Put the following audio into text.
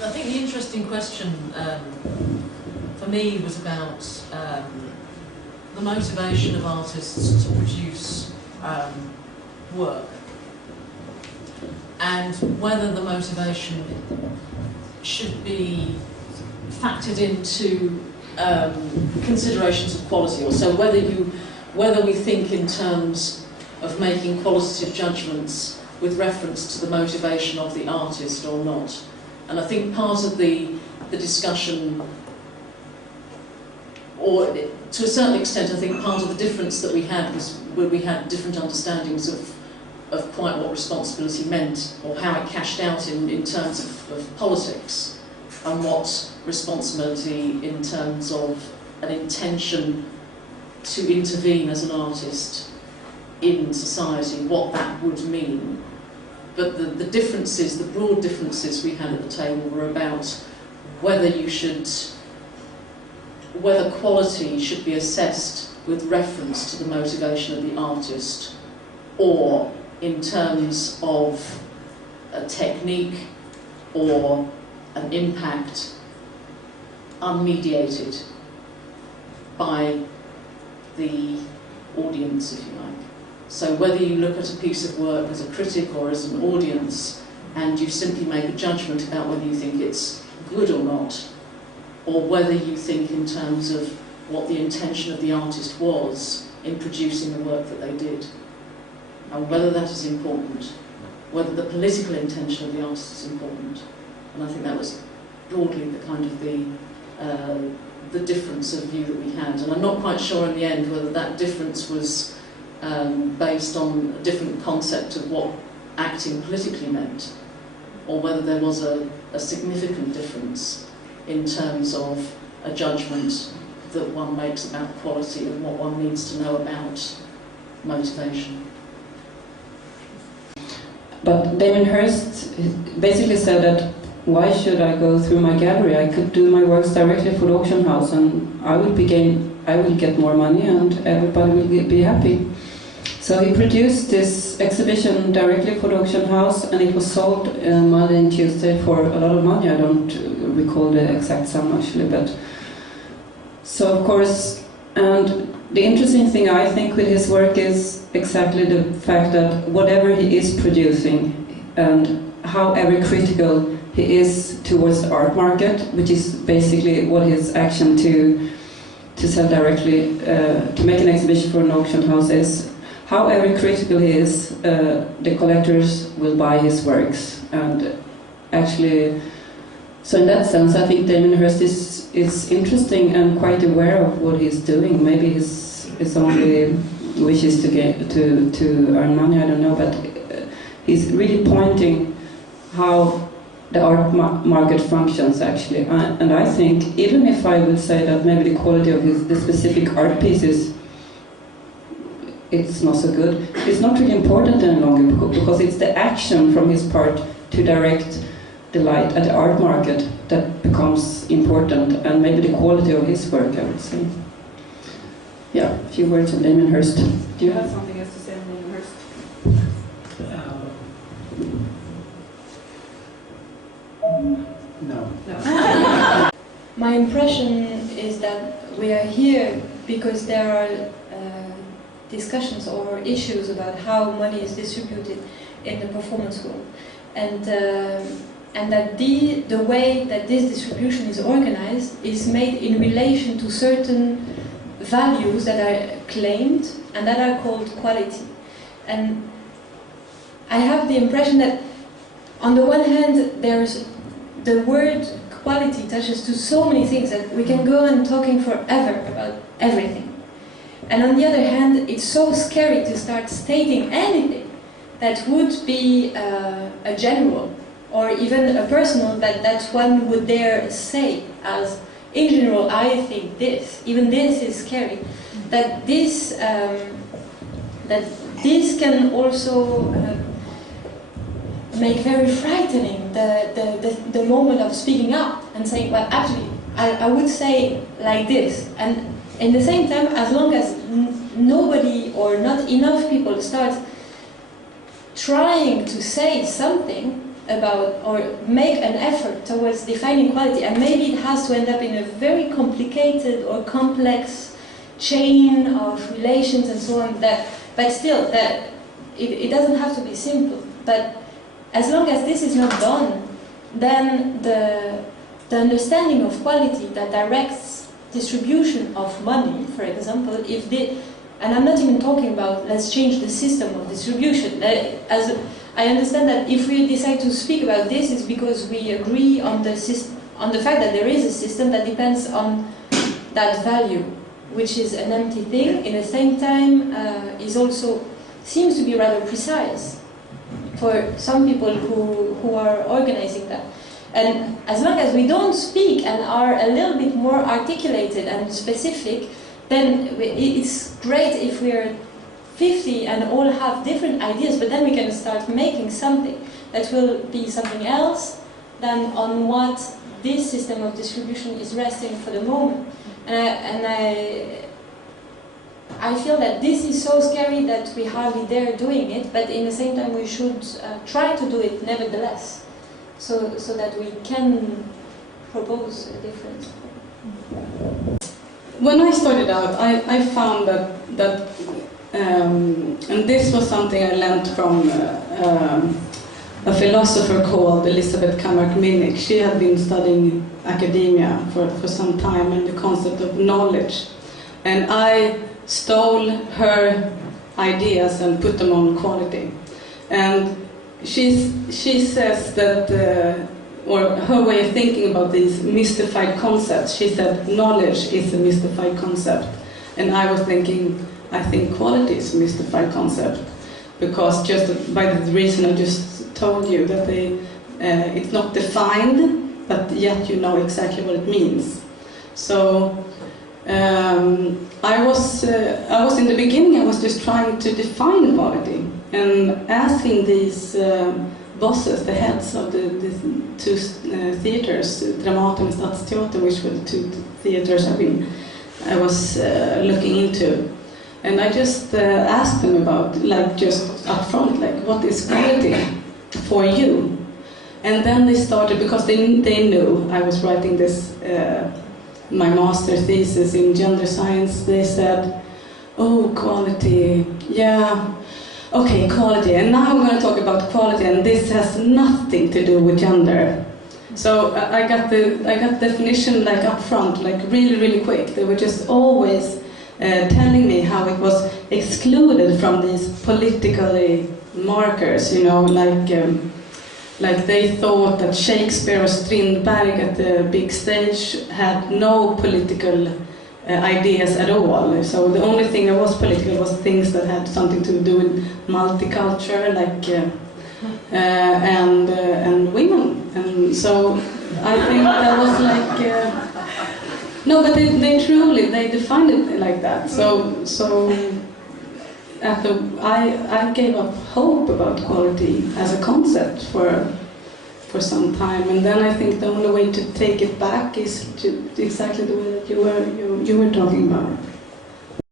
I think the interesting question for me was about the motivation of artists to produce work, and whether the motivation should be factored into considerations of quality, or so whether we think in terms of making qualitative judgments with reference to the motivation of the artist or not. And I think part of the discussion, or to a certain extent I think part of the difference that we had was where we had different understandings of quite what responsibility meant, or how it cashed out in terms of politics, and what responsibility in terms of an intention to intervene as an artist in society, what that would mean. But the differences, the broad differences we had at the table were about whether quality should be assessed with reference to the motivation of the artist, or in terms of a technique or an impact unmediated by the audience, if you like. So whether you look at a piece of work as a critic or as an audience, and you simply make a judgment about whether you think it's good or not, or whether you think in terms of what the intention of the artist was in producing the work that they did, and whether that is important, whether the political intention of the artist is important. And I think that was broadly the kind of the difference of view that we had. And I'm not quite sure in the end whether that difference was based on a different concept of what acting politically meant, or whether there was a significant difference in terms of a judgment that one makes about quality and what one needs to know about motivation. But Damien Hirst basically said that, why should I go through my gallery? I could do my works directly for the auction house, and I will get more money and everybody will be happy. So he produced this exhibition directly for the auction house, and it was sold Monday and Tuesday for a lot of money. I don't recall the exact sum actually, but so of course, and the interesting thing I think with his work is exactly the fact that whatever he is producing, and however critical he is towards the art market, which is basically what his action to sell directly, to make an exhibition for an auction house is, however critical he is, the collectors will buy his works. And actually, so in that sense, I think Damien Hirst is interesting and quite aware of what he's doing. Maybe his only wish is to earn money, I don't know, but he's really pointing how the art market functions actually. And I think, even if I would say that maybe the quality of the specific art pieces, it's not so good, it's not really important any longer, because it's the action from his part to direct the light at the art market that becomes important, and maybe the quality of his work, I would say. Yeah, a few words on Damien Hirst. Do you have something else to say on Damien Hirst? No. My impression is that we are here because there are discussions or issues about how money is distributed in the performance world, and that the way that this distribution is organized is made in relation to certain values that are claimed and that are called quality. And I have the impression that on the one hand there's the word quality touches to so many things that we can go on talking forever about everything. And on the other hand, it's so scary to start stating anything that would be a general or even a personal that one would dare say as, in general, I think this. Even this is scary. That this can also make very frightening the moment of speaking up and saying, well, actually, I would say like this. And in the same time, as long as nobody or not enough people start trying to say something, about or make an effort towards defining quality, and maybe it has to end up in a very complicated or complex chain of relations and so on, but still that it doesn't have to be simple. But as long as this is not done, then the understanding of quality that directs distribution of money, for example, and I'm not even talking about let's change the system of distribution. As I understand that if we decide to speak about this, it's because we agree on the fact that there is a system that depends on that value, which is an empty thing. In the same time, is also seems to be rather precise for some people who are organizing that. And as long as we don't speak and are a little bit more articulated and specific, then it's great if we're 50 and all have different ideas, but then we can start making something that will be something else than on what this system of distribution is resting for the moment. And I feel that this is so scary that we hardly dare doing it, but in the same time we should try to do it nevertheless, so that we can propose a difference. When I started out, I found that and this was something I learned from a philosopher called Elizabeth Camac-Minnick. She had been studying academia for some time and the concept of knowledge. And I stole her ideas and put them on quality. And she says that, or her way of thinking about these mystified concepts, she said knowledge is a mystified concept. And I was thinking, I think quality is a mystified concept, because just by the reason I just told you, that it's not defined, but yet you know exactly what it means. So I was in the beginning, I was just trying to define quality and asking these bosses, the heads of the two theaters, Dramaten and Stadsteatern, which were the two theaters I was looking into. And I just asked them about, like, just up front, like, what is quality for you? And then they started, because they knew I was writing this, my master thesis in gender science. They said, oh, quality, yeah, okay, quality. And now we're going to talk about quality, and this has nothing to do with gender. So I got definition, like, up front, like, really, really quick. They were just always telling me how it was excluded from these political markers, you know, like they thought that Shakespeare or Strindberg at the big stage had no political ideas at all. So the only thing that was political was things that had something to do with multicultural, like and women. And so I think that was like. No, but they truly defined it like that. So I gave up hope about quality as a concept for some time, and then I think the only way to take it back is to exactly the way that you were talking about.